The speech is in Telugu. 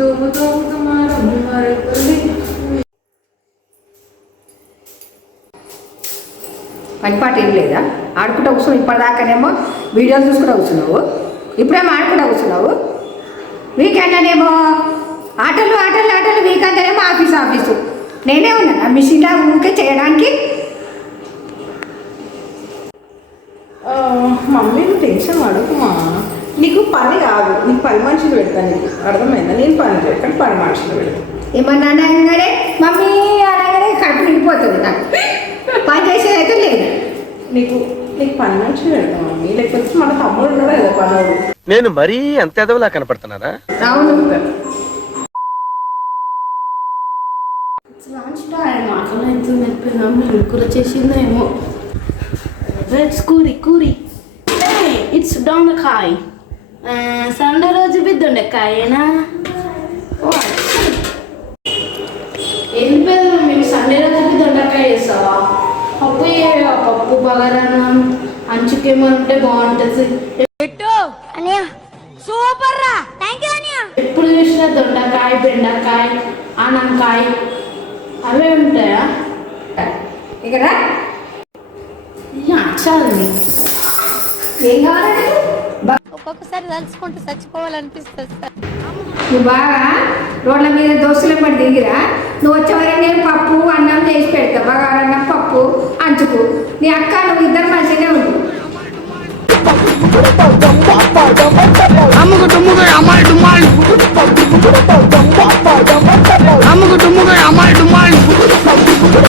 తూము తూము తుమారం మరొకరి పని పాట ఏం లేదా? ఆడుకుంటూ కూర్చున్నావు. ఇప్పటిదాకానేమో వీడియోలు చూసుకుంటూ కూర్చున్నావు, ఇప్పుడేమో ఆడుకుంటూ కూర్చున్నావు. వీకెండ్ అనేమో ఆటలు ఆటలు ఆటలు, వీకెండ్ అనేమో ఆఫీసు. నేనే ఉన్నాను మిషన్లా ఊరికే చేయడానికి. మమ్మీ నువ్వు టెన్షన్ పడకుమా, నీకు పని కాదు, నీకు పని మనుషులు పెడతాను. నీకు అర్థమైందా? నేను పని చేయకండి, పని మనుషులు పెడతాను. ఏమన్నా అనగానే మమ్మీ అనగానే కడుపు నిండిపోతుంది. నాకు పని చేసేది అయితే లేదు. నీకు పని మనుషులు పెడతాం మమ్మీ, లేకపోతే మన తమ్ముడు ఉన్నాడు కదా పనుడు. నేను మరీ అంత ఎదవలా కనపడుతున్నారా? అవును. కూర చేసిందేమో. కూరి ఇట్స్ దొండకాయ. సండే రోజు బిద్దొండకాయనా? ఏం పేరు మేము సండే రోజు బిద్దొండకాయ చేస్తావా? పప్పు బగారాన్నం అంచుకేమో ఉంటే బాగుంటుంది. ఎప్పుడు చూసినా దొండకాయ, బెండకాయ, ఆనంకాయ అవే ఉంటాయా? ఇక్కడ చాలు. ఏం కావాలంటే ఒక్కొక్కసారి తలుచుకుంటూ చచ్చిపోవాలనిపిస్తుంది సార్. నువ్వు బాగా రోడ్ల మీద దోస్తుల పడి దిగిరా. నువ్వు వచ్చేవరకు నేను పప్పు అన్నం చేసి పెడతా. బాగా అన్నం పప్పు అంచుకు. నీ అక్క నువ్వు ఇద్దరు మంచిగానే ఉంది.